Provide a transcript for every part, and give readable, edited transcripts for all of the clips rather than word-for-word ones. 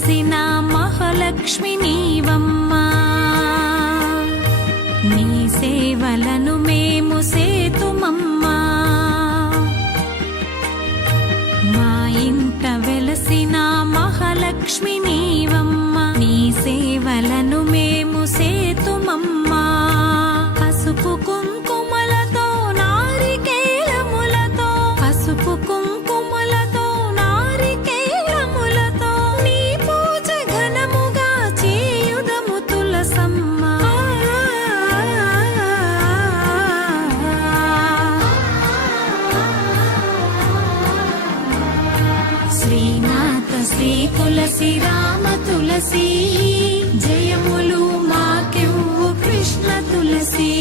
వెలసిన మహాలక్ష్మి నీవమ్మా, నీ సేవలను మేము సేతుమమ్మా. మా ఇంట వెలసిన మహాలక్ష్మి నీవమ్మా, నీ సేవలను మేము సేతుమమ్మా. పసుపు కుంకుమలతో నారికేలములతో, పసుపు కుంకుమలతో నారికేలములతో నీ పూజ ఘనముగా చేయుదము తులసమ్మా. శ్రీనాథ శ్రీ తులసి రామ తులసి, జయములు మాకివ్వు కృష్ణ తులసి.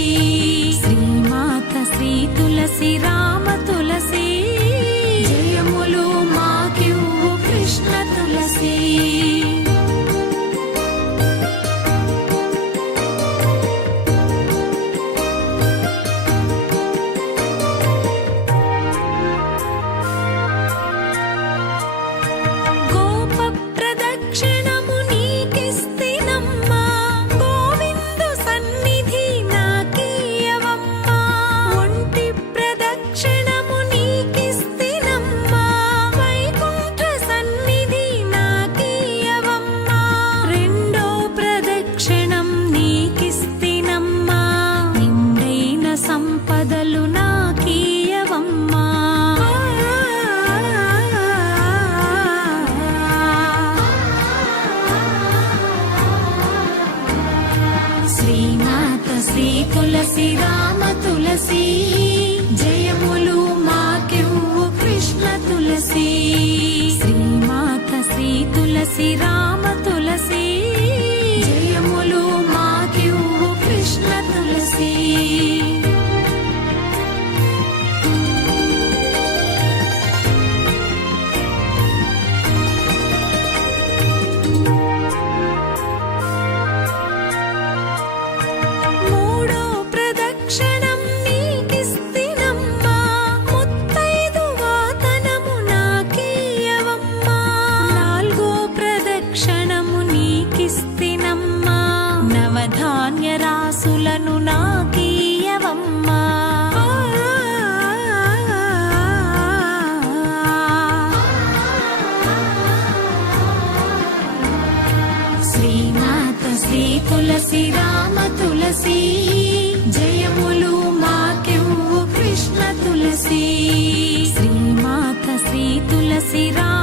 శ్రీమాత శ్రీ తులసి రామ తులసి, జయములు మాకివ్వు కృష్ణ తులసి. సంపదలు నాకీయవమ్మా. శ్రీనాథ శ్రీ తులసి రామ తులసి, జయములు మాకివ్వు కృష్ణ తులసి. శ్రీమాత శ్రీ తులసి రామ తులసి, జయములు మాకివ్వు కృష్ణ తులసి. నవధాన్య రాసులను నాకీయవమ్మా. శ్రీనాథ శ్రీ తులసి రామ తులసి, జయములు మాకివ్వు కృష్ణ తులసి. శ్రీమాత శ్రీ తులసి రామ